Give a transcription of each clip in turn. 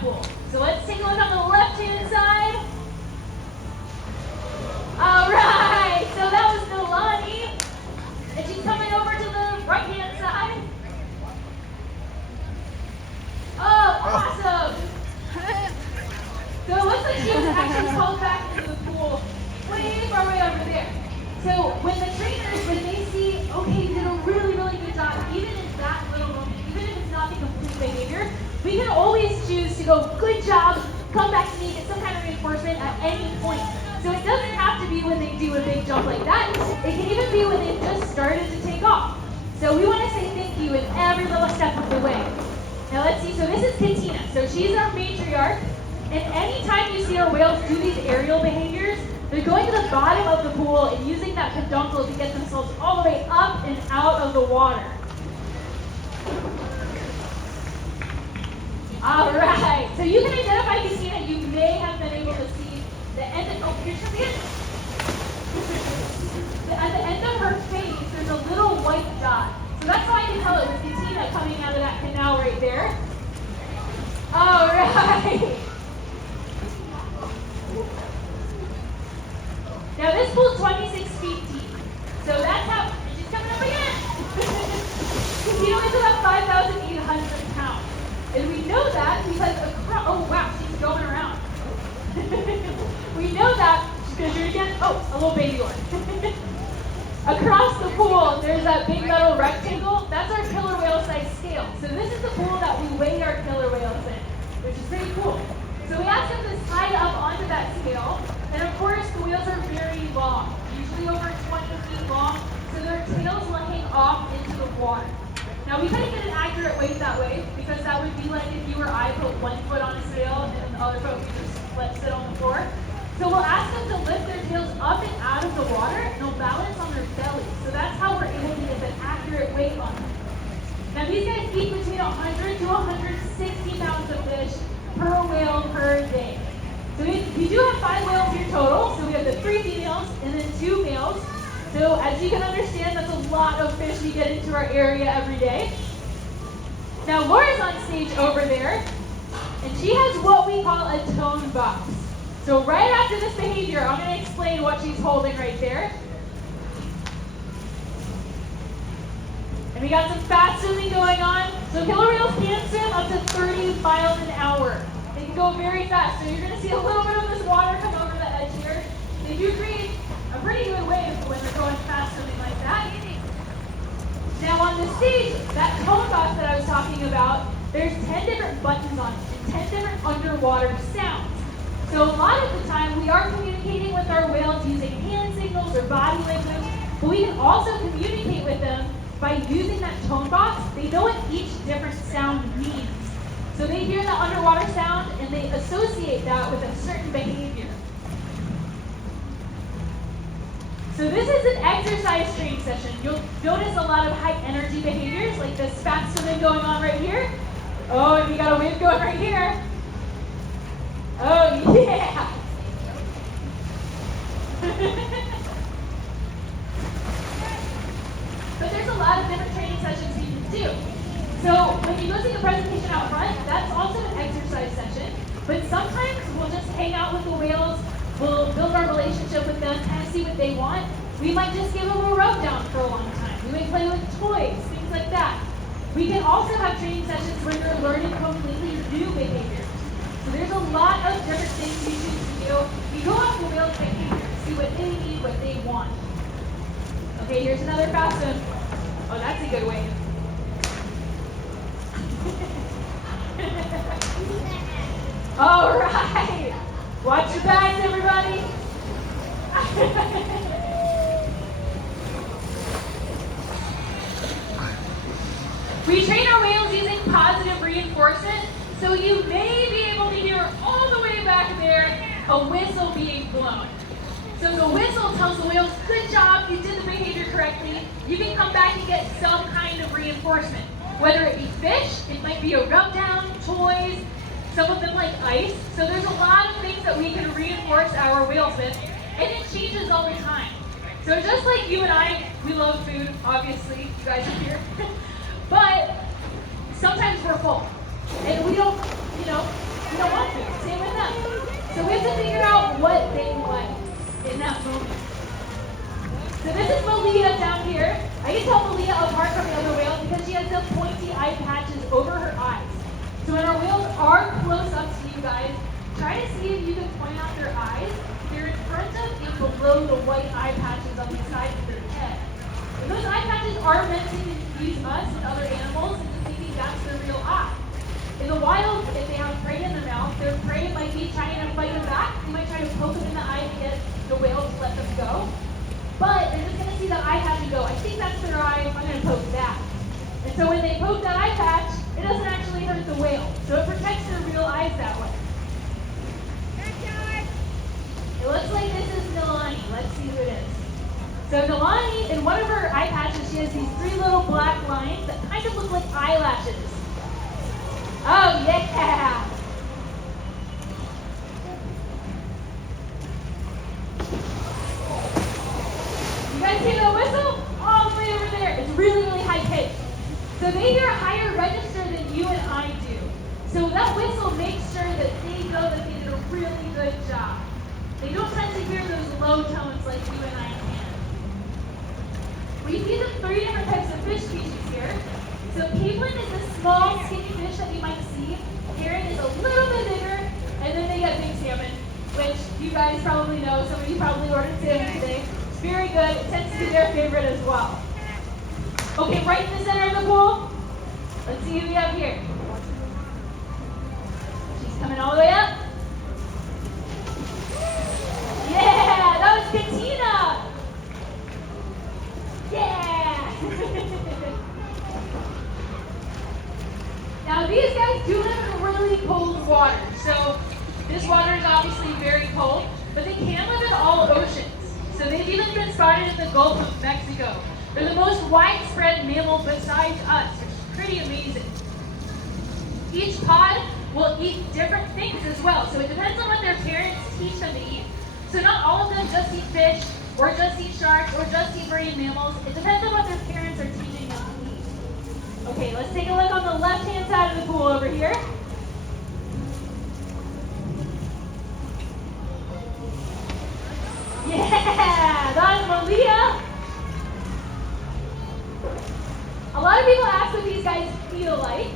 that pool. So let's take a look on the left-hand side. All right, so that was Nilani. And she's coming over to the right-hand side. Oh, awesome. So it looks like she was actually called back into the pool way far away over there. So when the trainers, when they see, okay, you did a really, really good job, even in that little moment, even if it's not the complete behavior, we can always choose to go, good job, come back to me, get some kind of reinforcement at any point. So it doesn't have to be when they do a big jump like that. It can even be when they've just started to take off. So we want to say thank you in every little step of the way. Now let's see, so this is Katina. So she's our matriarch. And anytime you see our whales do these aerial behaviors, they're going to the bottom of the pool and using that peduncle to get themselves all the way up and out of the water. All right, so you can identify Katina. You may have been able to see the end of, oh, here's her again. At the end of her face, there's a little white dot. So that's how I can tell it was Katina coming out of that canal right there. All right. Now this pool's 26 feet deep. So that's how, and she's coming up again. Katina weighs about 5,800 pounds. And we know that because across, oh wow, she's going around. We know that, she's gonna do it again. Oh, a little baby one. Across the pool, there's that big metal rectangle. That's our killer whale size scale. So this is the pool that we weigh our killer whales in, which is pretty cool. So we ask them to slide up onto that scale. And of course, the whales are very long, usually over 20 feet long, so their tails will hang off into the water. Now we couldn't get an accurate weight that way, because that would be like if you or I put one foot on a sail and the other foot would just let sit on the floor. So we'll ask them to lift their tails up and out of the water, and they'll balance on their belly. So that's how we're able to get an accurate weight on them. Now these guys eat between 100 to 160 pounds of fish per whale per day. So we do have 5 whales here total. So we have the 3 females and then 2 males. So as you can understand, that's a lot of fish we get into our area every day. Now Laura's on stage over there, and she has what we call a tone box. So right after this behavior, I'm going to explain what she's holding right there. And we got some fast swimming going on. So killer whales can swim up to 30 miles an hour. They can go very fast. So you're going to see a little bit of this water come over the edge here. They do create a pretty good wave when they're going fast swimming like that. Now on the stage, that tone box that I was talking about, there's 10 different buttons on it and 10 different underwater sounds. So a lot of the time we are communicating with our whales using hand signals or body language, but we can also communicate with them by using that tone box. They know what each different sound means. So they hear the underwater sound and they associate that with a certain behavior. So this is an exercise training session. You'll notice a lot of high energy behaviors like this fast swimming going on right here. Oh, and we got a wave going right here. Oh yeah! But there's a lot of different training sessions you can do. So when you go see the presentation out front, that's also an exercise session. But sometimes we'll just hang out with the whales, we'll build our relationship with them, kind of see what they want. We might just give them a rub down for a long time. We might play with toys, things like that. We can also have training sessions where you're learning completely new behaviors. So there's a lot of different things you choose to do. You go off the whale's behavior, see what they need, what they want. Okay, here's another fast one. Oh, that's a good wave. All right. Watch your bags, everybody. We train our whales using positive reinforcement, so you may be able to hear all the way back there a whistle being blown. So the whistle tells the whales, good job, you did the behavior correctly. You can come back and get some kind of reinforcement. Whether it be fish, it might be a rub down, toys, some of them like ice. So there's a lot of things that we can reinforce our whales with, and it changes all the time. So just like you and I, we love food, obviously, you guys are here. But sometimes we're full, and we don't, we don't want to. Same with them. So we have to figure out what they like in that moment. So this is Malia down here. I can tell Malia apart from the other whales because she has the pointy eye patches over her eyes. So when our whales are close up to you guys, try to see if you can point out their eyes. They're in front of and below the white eye patches on the sides of their head. And those eye patches are meant to confuse us and other animals into thinking that's their real eye. In the wild, if they have prey in their mouth, their prey might be trying to fight them back. You might try to poke them in the eye to get the whale to let them go. But they're just going to see the eye patch and go, I think that's their eye, I'm going to poke that. And so when they poke that eye patch, it doesn't actually hurt the whale. So it protects their real eyes that way. It looks like this is Nilani. Let's see who it is. So Nilani, in one of her eye patches, she has these 3 little black lines that kind of look like eyelashes. Oh, yeah! You guys hear that whistle? All the way over there. It's really, really high pitched. So they hear a higher register than you and I do. So that whistle makes sure that they know that they did a really good job. They don't tend to hear those low tones like you and I can. We see the 3 different types of fish species here. So capelin is a small, skinny fish that you might see. Herring is a little bit bigger, and then they get big salmon, which you guys probably know. Some of you probably ordered salmon today. It's very good. It tends to be their favorite as well. Okay, right in the center of the pool. Let's see who we have here. She's coming all the way up. Yeah, that was Katina. Yeah. Now these guys do live in really cold water. So this water is obviously very cold, but they can live in all oceans. So they've even been spotted in the Gulf of Mexico. They're the most widespread mammal besides us, which is pretty amazing. Each pod will eat different things as well. So it depends on what their parents teach them to eat. So not all of them just eat fish, or just eat sharks, or just eat marine mammals. It depends on what their parents are teaching them to eat. Okay, let's take a look on the left-hand side of the pool over here. Yeah, that's Malia. A lot of people ask what these guys feel like.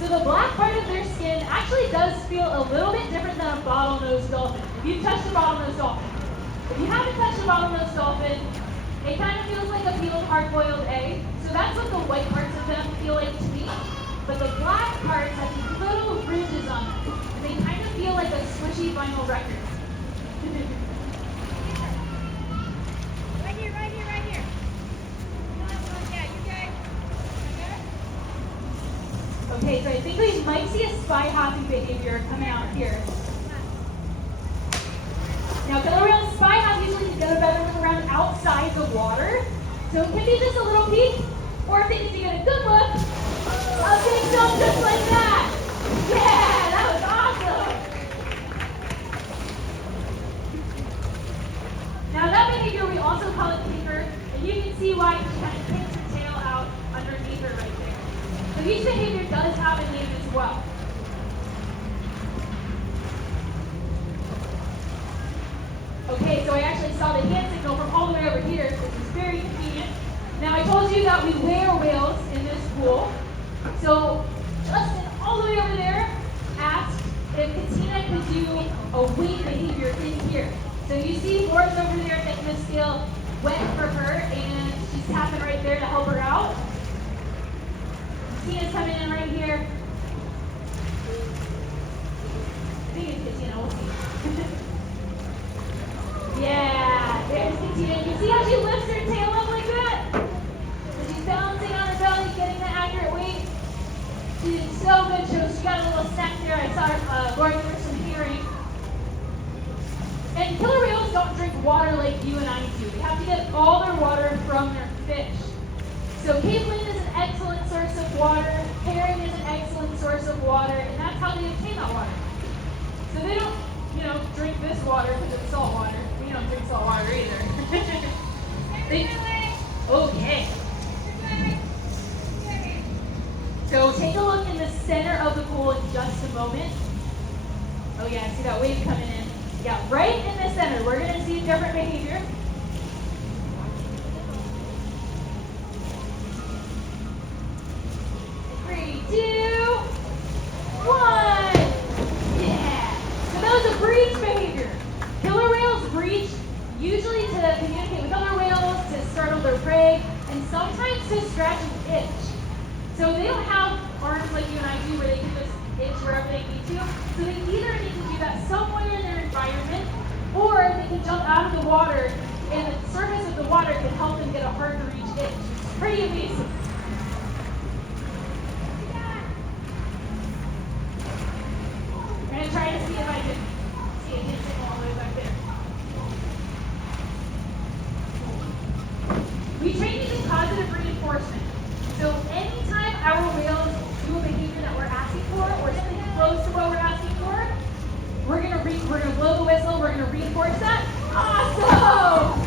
So the black part of their skin actually does feel a little bit different than a bottlenose dolphin. If you've touched a bottlenose dolphin. If you haven't touched a bottlenose dolphin, it kind of feels like a peeled hard-boiled egg. So that's what the white parts of them feel like to me. But the black parts have these little ridges on them. And they kind of feel like a squishy vinyl record. Right here. Yeah, you guys. Okay, so I think we might see a spy hopping behavior coming out here. Now, killer whales spy hop usually go better with around outside the water. So it can be just a little peek, or if they need to get a good look, a big jump just like that. Yeah, that was awesome. Now that behavior we also call it kicker, and you can see why she kind of kicks her tail out underneath her right there. So each behavior does have a name as well. Okay, so I actually saw the hand signal from all the way over here, which is very convenient. Now I told you that we wear whales in this pool. So Justin, all the way over there, asked if Katina could do a weight behavior in here. So you see Laura's over there getting the scale wet for her, and she's tapping right there to help her out. Katina's coming in right here. I think it's Katina, we'll see. Yeah, there's Katina. You can see how she lifts her tail up like that? So she's balancing on her belly, getting the accurate weight. She did so good. She got a little snack there. I saw her going through some hearing. And killer whales don't drink water like you and I do. They have to get all their water from their fish. So capelin is an excellent source of water. Herring is an excellent source of water. And that's how they obtain that water. So they don't, drink this water because it's salt water. We don't drink salt water either. Okay. So take a look in the center of the pool in just a moment. Oh yeah, I see that wave coming in. Yeah, right in the center. We're gonna see different behavior. 3, 2, 1. Yeah. So that was a breach behavior. Killer whales breach usually to communicate with other whales, to startle their prey, and sometimes to scratch and itch. So they don't have arms like you and I do where they can just itch wherever they need to. So they either need to do that somewhere in their environment, or they can jump out of the water, and the surface of the water can help them get a hard to reach itch. It's pretty amazing. I'm gonna try to see if I can see a hit signal all the way back there. We train using positive reinforcement. So anytime our whales do a behavior that we're asking for, or something close to what we're asking for, we're gonna blow the whistle, we're gonna reinforce that. Awesome!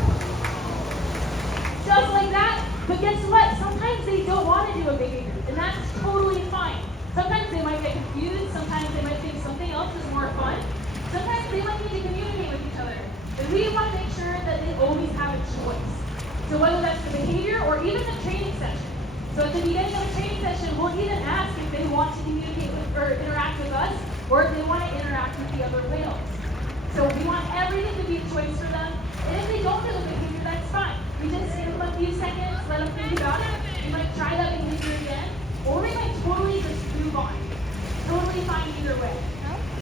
Just like that. But guess what? Sometimes they don't want to do a behavior, and that's totally fine. Sometimes they might get confused, sometimes they might think something else is more fun. Sometimes they might need to communicate with each other. And we want to make sure that they always have a choice. So whether that's the behavior or even the training session. So at the beginning of a training session, we'll even ask if they want to communicate with or interact with us, or if they want to interact with the other whales. So we want everything to be a choice for them. And if they don't do the behavior, that's fine. We just give them a few seconds, let them think about it. We might try that behavior again, or we might totally just move on. Totally fine either way.